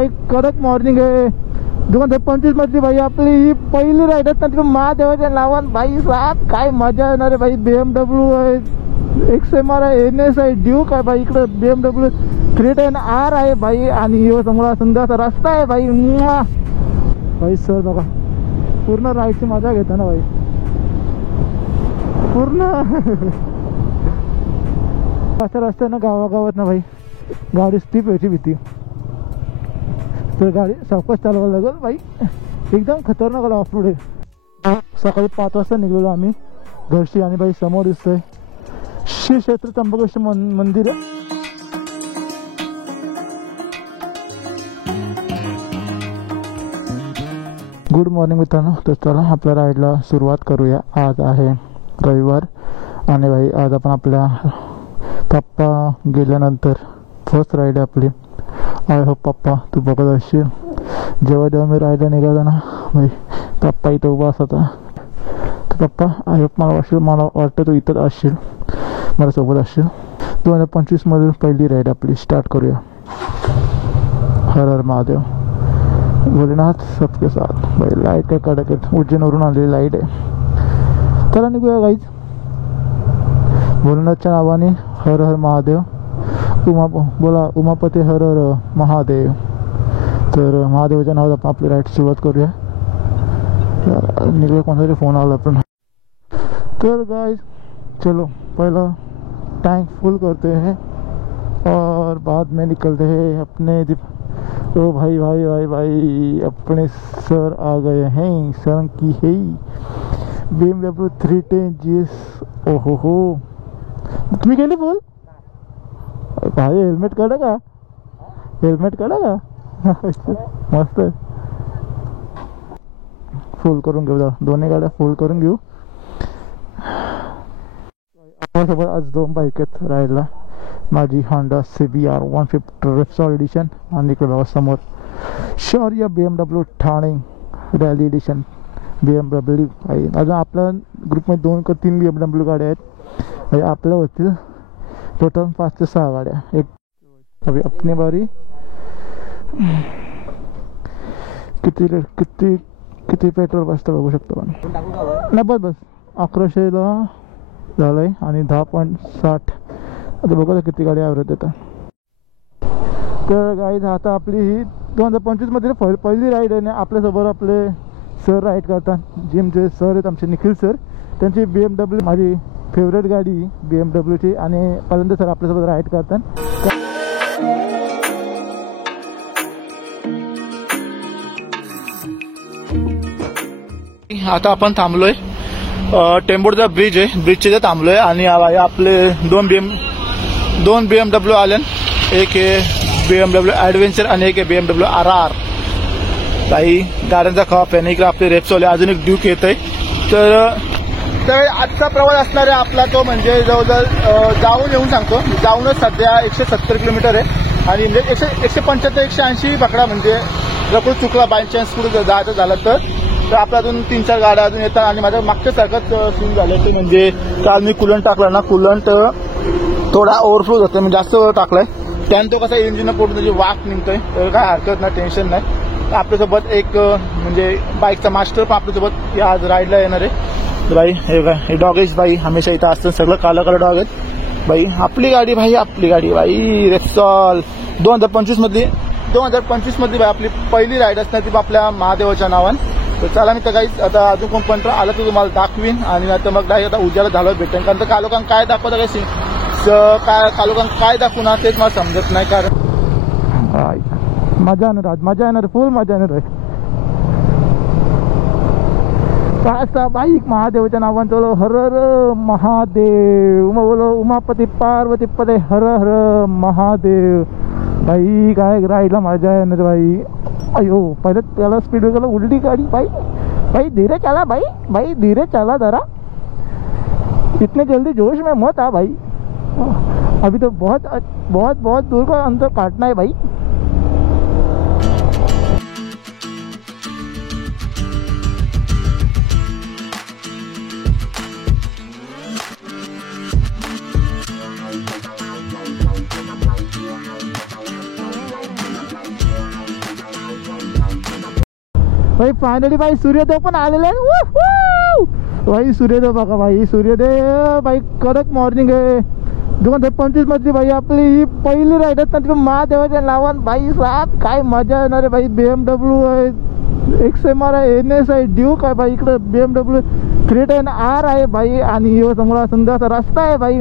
भाई कडक मॉर्निंग आहे. 2025 मध्ये भाई आपली ही पहिली राईड असतात महादेवाच्या नावान. भाई साहेब काय मजा येणार आहे भाई. BMW आहे, XMR आहे, NS आहे, ड्यूक आहे भाई. इकडे BMW 310R आहे भाई. आणि समोर सुंदर रस्ता आहे भाई. भाई सर बघा पूर्ण राईडची मजा घेता ना भाई पूर्ण. अशा रस्त्यानं गावागावात ना भाई गाडी स्टीप यायची भीती. तर गाडी सावकाश चालवायला लागेल भाई. एकदम खतरनाक आला ऑफ रोड आहे. सकाळी 5 वाजता निघलेलो आम्ही घरशी. आणि भाई समोर दिसतंय श्री क्षेत्र त्र्यंबकेश्वर मंदिर आहे. गुड मॉर्निंग मित्रांनो. तर चला आपल्या राईडला सुरुवात करूया. आज आहे रविवार आणि भाई आज आपण आपल्या पप्पा गेल्यानंतर फर्स्ट राईड आहे आपली. आय होप पप्पा तू बघत असशील. जेव्हा मी राईडला निघालो ना भाई पप्पा इथं उभा असता. तर पप्पा आय होप मला वाटतं तू इथंच असशील, मला सोबत असशील. 2025 मधील पहिली राईड आपली स्टार्ट करूया. हर हर महादेव, भोलेनाथ सबके साथ. भाई लाईट काय कडक आहेत, उज्जैनवरून आलेली लाईट आहे. चला निघूया गाईज. भोलेनाथच्या नावाने हर हर महादेव. बोला उमापती हर हर महादेव. तर महादेवाच्या नावात आपण आपली राईड सुरुवात करूया. निघूया. कोणातरी फोन आला पण. तर गाइस चलो पहला टैंक फुल करते हैं और बाद में निकलते हैं अपने. तो भाई भाई भाई भाई अपने सर आ गए हैं. सर की है BMW 310 GS. ओहो हो तुम्ही गेली बोल भाई. हेल्मेट काढा का, हेल्मेट काढा का. मस्त आहे. फुल करून घेऊ. दोन्ही गाड्या फुल करून घेऊ. आपल्यासोबत आज 2 बाईक आहेत राहायला. माझी होंडा CBR 150 रेप्सॉल एडिशन आणि इकडे बघा समोर Shaurya BMW Thane rally edition BMW आहे. अजून आपल्या ग्रुपमध्ये 2 का 3 BMW गाड्या आहेत. म्हणजे आपल्या होतील टोटल 5 ते 6 गाड्या. एक अभी अपनी बारी. किती पेट्रोल बसतं बघू शकतो पण. नाही बस 1100ला झालंय आणि 10.60. आता बघा किती गाडी ॲव्हरेज देतात. तर गाईज आता आपली ही 2025 मध्ये पहिली राईड आहे. आपल्यासोबत आपले सर राईड करतात. जिमचे सर आहेत आमचे निखिल सर. त्यांची BMW माझी फेवरेट गाडी BMWची. आणि पहिल्यांदा सर आपल्यासोबत राईड करतात. आता आपण थांबलोय टेंबूरचा ब्रिज आहे. ब्रिजच्या इथे थांबलोय आणि आपले 2 BMW आले. एक आहे BMW ॲडव्हेंचर आणि एक आहे BMW RR. काही गाड्यांचा खप आहे. इकडे आपले रेप्सोल अजून एक ड्यूक येत आहे. तर आजचा प्रवास असणार आहे आपला तो म्हणजे जवळजवळ जाऊन येऊन सांगतो. जाऊनच सध्या 170 किलोमीटर आहे आणि 175 180 पकडा. म्हणजे जर कुठे चुकला बाय चान्स कुठे जायचं झालं तर आपल्या अजून 3-4 गाड्या अजून येतात. आणि माझ्या मागच्या सारखंच सीन झालं ते म्हणजे काल मी कुलंट टाकलं ना, कुलंट थोडा ओव्हरफ्लो होतोय म्हणजे जास्त टाकलाय. त्यानंतर तो कसा इंजिन पोट म्हणजे वाक निघतोय. तर काय हरकत नाही, टेन्शन नाही. आपल्यासोबत एक म्हणजे बाईकचा मास्टर पण आपल्यासोबत या आज राईडला येणार आहे. भाई हे डॉगेज भाई हमेशा इथं असतं. सगळं काला काला डॉग आहेत भाई. आपली गाडी भाई, आपली गाडी भाई रेप्सॉल 2025 मध्ये भाई आपली पहिली राईड असणार ती आपल्या महादेवाच्या नावानं. तर चला मी तर काही आता अजून कोण पण आलं तर तुम्हाला दाखवीन. आणि आता मग नाही आता उद्याला झालं भेटेन. कारण तर कालोखान काय दाखवतं काय कालोखान काय दाखवू ना तेच मला समजत नाही. कारण मजा येणार, आज मजा येणार, फुल मजा येणार आहे. काय बाईक महादेवाच्या नावानं चलो हर हर महादेव. बोलो उमापती पार्वती पदे हर हर महादेव. भाई काय राईडला मजा येणार भाई. अयो पहले त्याला स्पीड गेला उलटी गाड़ी. भाई धीरे चला भाई धीरे चला जरा. इतने जल्दी जोश में मत आ भाई. अभी तो बहुत दूर का अंतर काटना है भाई. भाई फायनली भाई सूर्योदय पण आलेले आहे. भाई सूर्योदय बघा भाई, सूर्योदय भाई. कडक मॉर्निंग आहे. 2025 मध्ये भाई आपली ही पहिली राईड आहे ना महादेवाच्या नावान. भाई साहेब काय मजा येणार आहे भाई. BMW आहे, XMR आहे, NS आहे, ड्यूक आहे भाई. इकडे BMW 310R आहे भाई. आणि समोर सुंदर असा रस्ता आहे भाई.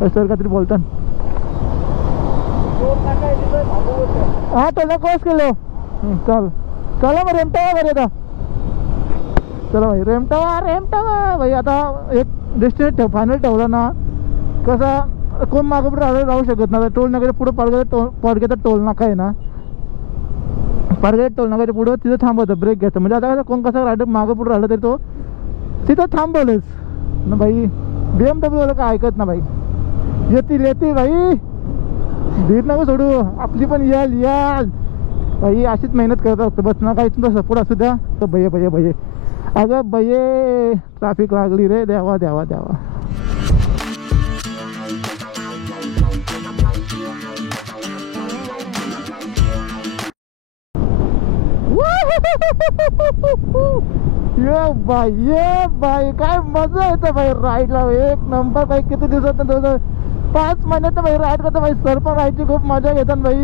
सर काहीतरी बोलतात. हा टोला क्रॉस केलो. चल चला मग रेमटावा बरे आता. चला भाई रेमटावा भाई. आता एक डेस्टिनेशन फायनल ठेवला ना, कसा कोण मागं पुढे राहू शकत ना. टोल नाक्याच्या पुढं पडग्याचा टोल नाका आहे ना, पडग्याच्या टोल नाक्याच्या पुढं तिथं थांबवतं ब्रेक घ्यायचं. म्हणजे आता कोण कसा राहिलं मागं पुढे राहिलं तरी तो तिथं थांबवलंच ना भाई. BMW वाला काय ऐकत ना भाई. येतील भाई, भीड नको सोडू. आपली पण याल भाई. अशीच मेहनत करत असतो बस ना. काही तुमचा सपोर्ट असू द्या. तर भये अगं भये ट्रॅफिक लागली रे. द्यावा ये बाई काय मजा येतं भाई राईडला. एक नंबर भाई. किती दिवसात 5 महिन्यात भाई राईड करतो भाई. सर पण राहायची खूप मजा घेतात भाई.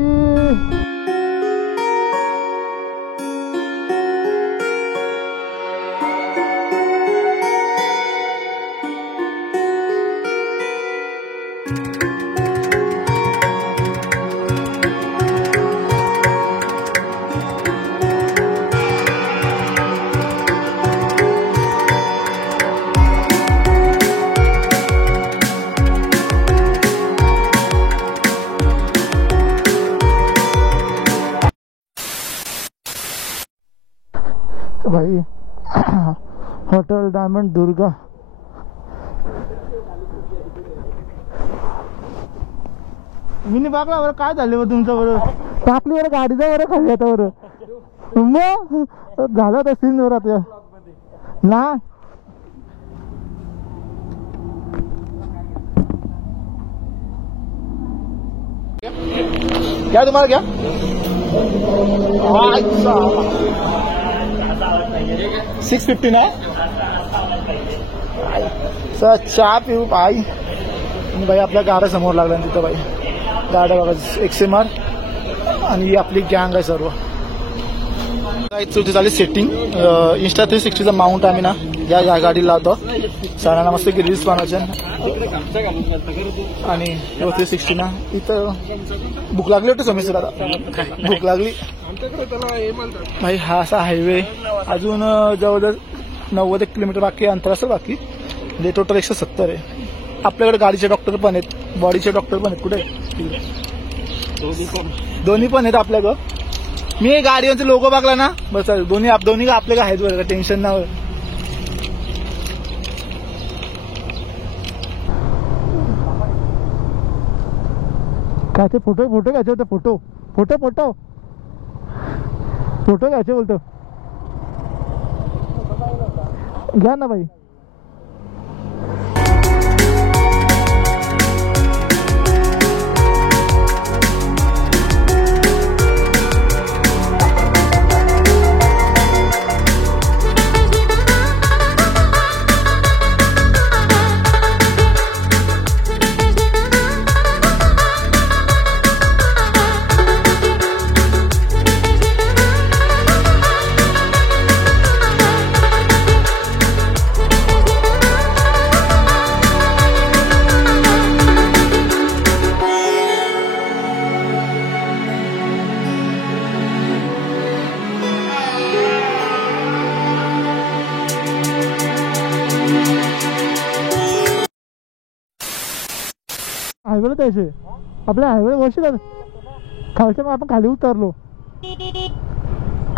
भाई हॉटेल डायमंड दुर्गा. मी बघला बरं काय झालं बरं तुमचं बरं. टाकली बरं गाडीचा बरं खाली आता बरं. मग झालं त्या सीन वर आता ना. क्या तुम्हाला क्या 650 ना. सर चहा पिऊ भाई. भाई आपल्या गाड्या समोर लागल्या तिथं भाई. गाड्या बघा XMR आणि आपली गँग आहे सर्व. झाली सेटिंग. इंस्टा 360चा माउंट आम्ही ना या गाडीला लावतो. सरांना मस्त की रील्स बनवायचे. आणि 360 ना इथं भूक लागली होती समीर सर. आता भूक लागली भाई. हा असा हायवे अजून जवळजवळ 90 किलोमीटर बाकी अंतर असेल. बाकी म्हणजे टोटल 170 आहे. आपल्याकडे गाडीचे डॉक्टर पण आहेत, बॉडीचे डॉक्टर पण आहेत. कुठे दोन्ही पण आहेत आपल्याकडं. मी गाडीवरचे लोगो बघला ना बस. दोन्ही आपल्याकडे आहेत बरं. टेन्शन ना. काय ते फोटो घ्यायचे होते. फोटो घ्यायचे बोलतो. घ्या ना भाई. हायवेला जायचे. आपल्या हायवे वर्षी खालच्या मग आपण खाली उतरलो.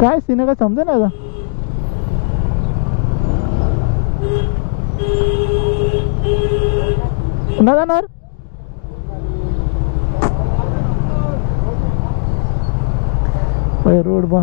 काय सीन काय समजा ना. आता पुन्हा जाणार. रोड बा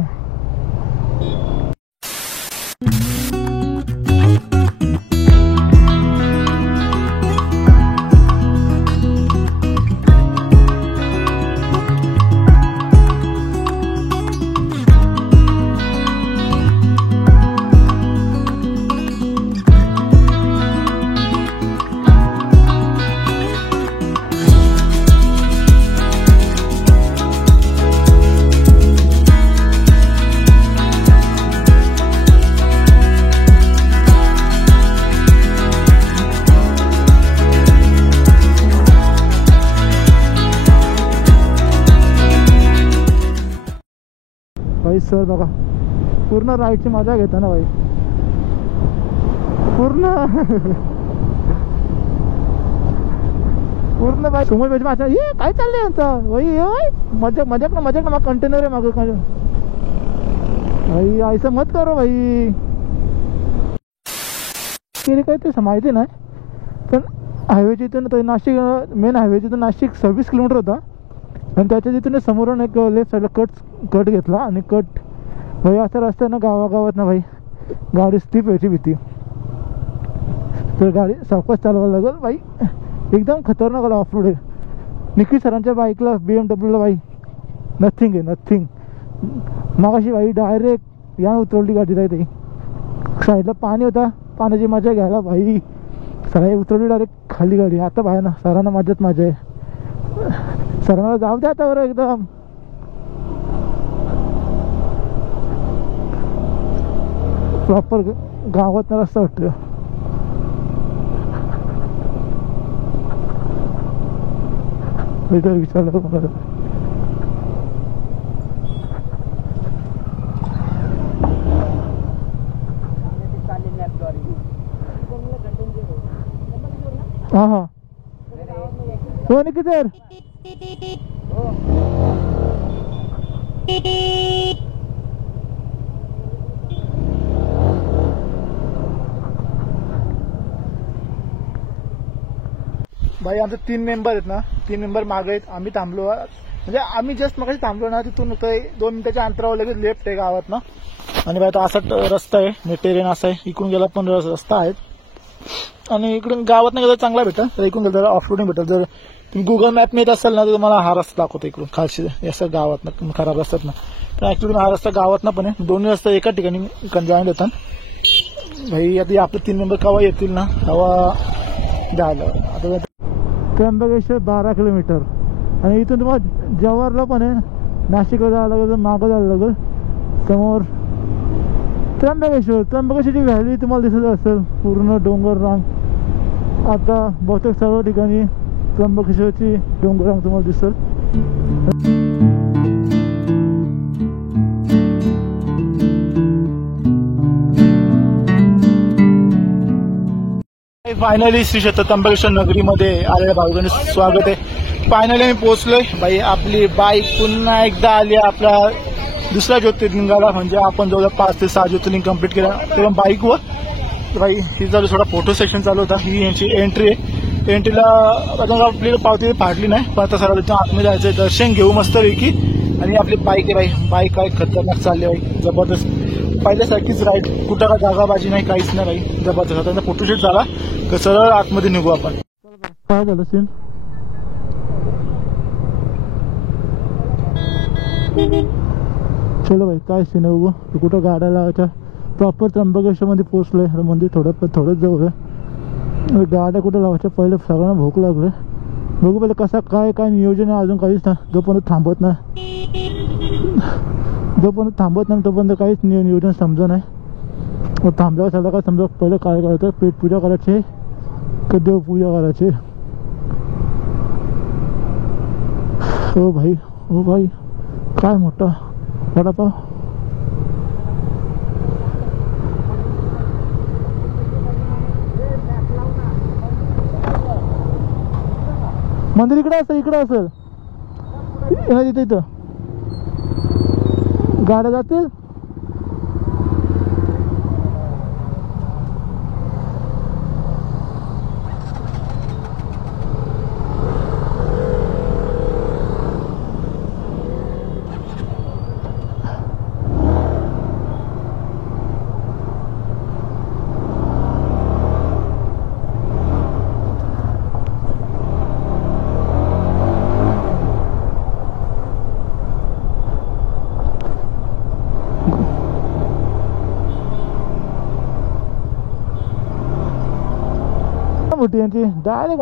भाई सर बघा पूर्ण राईडची मजा घेता ना भाई पूर्ण पूर्ण भाई समोर पाहिजे माझ्या ये काय चाललंय यांचा भाई मजाक मजाक ना मग कंटेनर आहे मागं माझ्या भाई ऐसा मत करो भाई काय ते माहिती नाही पण हायवे जिथून नाशिक मेन हायवे जिथून नाशिक 26 किलोमीटर होता आणि त्याच्या जिथून समोरून एक लेफ्ट साईडला कट घेतला आणि कट भाई असा रस्ता ना गावागावात ना भाई गाडी स्लिप व्हायची भीती तर गाडी सावकाश चालवायला लागल भाई एकदम खतरनाक आला ऑफ रोड आहे निखिल सरांच्या बाईकला BMW भाई नथिंग आहे नथिंग मगाशी भाई डायरेक्ट या उतरवली गाडी राहते साईडला पाणी होता पाण्याची मजा घ्यायला भाई सराई उतरवली डायरेक्ट खाली गाडी आता भाई ना सरांना मजाच मजा आहे सरांना जाऊ द्या आता बरं एकदम प्रॉपर गावात रस्ता वाटतो विचारलं मला हाँ हाँ हो निकी सर भाई आमचे 3 मेंबर आहेत ना 3 मेंबर मागे आहेत आम्ही थांबलो म्हणजे आम्ही जस्ट मगाशी थांबलो ना तिथून काही 2 मिनिटाच्या अंतरावर लगेच लेफ्ट आहे गावात ना आणि भाई तो असा रस्ता आहे टेरेन असा आहे इकडून गेला पण रस्ता आहे आणि इकडून गावात नाही गेला चांगला भेटेल तर इकडून गेला ऑफ रोडिंग भेटेल जर तुम्ही गुगल मॅप येत असाल ना तर तुम्हाला हा रस्ता दाखवतो इकडून खालशी असं गावात ना खराब रस्त्यात ना पण ऍक्च्युली हा रस्ता गावात ना पण आहे दोन्ही रस्ते एका ठिकाणी जॉईन होतात भाई आता आपले 3 मेंबर केव्हा येतील ना तेव्हा झालं आता त्र्यंबकेश्वर 12 किलोमीटर आणि इथून तुम्हाला जव्हारला पण आहे नाशिकला जायला लागेल मागं जायला लागेल समोर त्र्यंबकेश्वरची व्हॅली तुम्हाला दिसत असेल पूर्ण डोंगर रांग आता बहुतेक सर्व ठिकाणी त्र्यंबकेश्वरची डोंगर रांग तुम्हाला दिसेल फायनली श्री क्षेत्र त्र्यंबकेश्वर नगरीमध्ये आलेल्या भाविकांचे स्वागत आहे फायनली आम्ही पोहोचलोय भाई आपली बाईक पुन्हा एकदा आली आपल्या दुसऱ्या ज्योतिर्लिंगाला म्हणजे आपण जवळ 5 ते 6 ज्योतिर्लिंग कंप्लीट केला तेव्हा बाईकवर भाई ही चालू थोडा फोटो सेशन चालू होता ही यांची एंट्री आहे एंट्रीला आपली पावती फाडली नाही पण आता सर्व आतमध्ये जायचं दर्शन घेऊ मस्तपैकी आणि आपली बाईक आहे भाई बाईक काय खतरनाक चालली भाई जबरदस्त पहिल्यासारखीच राईड कुठं का जागाबाजी नाही काहीच नाही भाई जबरदस्त आता फोटोशूट झाला तर सरळ आतमध्ये निघू आपण काय झालं सीन चलो भाई काय सीन आहे बघू कुठं गाड्या लावायच्या प्रॉपर त्र्यंबकेश्वर मध्ये पोहोचलोय मंदिर थोडंच जवळ आहे गाड्या कुठं लावायच्या पहिले सगळ्यांना भूक लागले बघू पहिले कसा काय नियोजन आहे अजून काहीच नाही जोपर्यंत थांबत नाही तोपर्यंत काहीच नियोजन समजा नाही थांबल्यावर सगळं काय समजा पहिलं काय करायचं पेट पूजा करायची का देवपूजा करायची हो भाई काय मोठा वडापाव मंदिर इकडे असेल तिथं गाड्या जातील मोठी यांची डायरेक्ट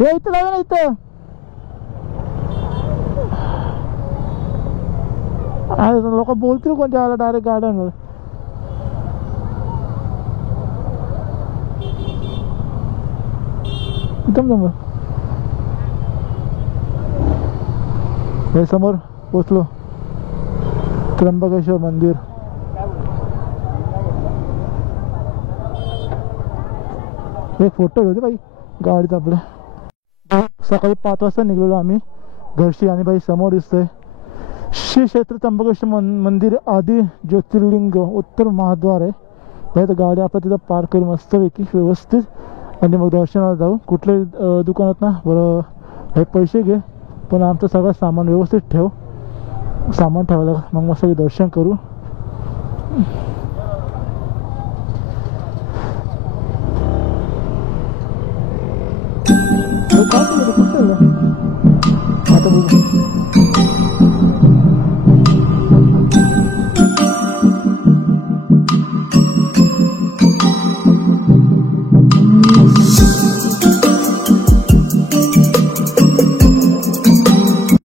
हे इथं लावा ना इथं लोक बोलतील कोणत्या आला डायरेक्ट गार्डनवर एकदम हे समोर पोचलो त्र्यंबकेश्वर मंदिर. एक फोटो घेऊ बाई गाडीत आपल्या. सकाळी 5 वाजता निघलेलो आम्ही घरशी आणि बाई समोर दिसतंय श्री क्षेत्र त्र्यंबकेश्वर मंदिर आदी ज्योतिर्लिंग उत्तर महाद्वार आहे. बाई तर गाडी आपल्या तिथं पार्क करू मस्तपैकी व्यवस्थित आणि मग दर्शनाला जाऊ. कुठल्याही दुकानात ना बरं हे पैसे घे पण आमचं सगळं सामान व्यवस्थित ठेव. सामान ठेवायला मग मस्त दर्शन करू. काय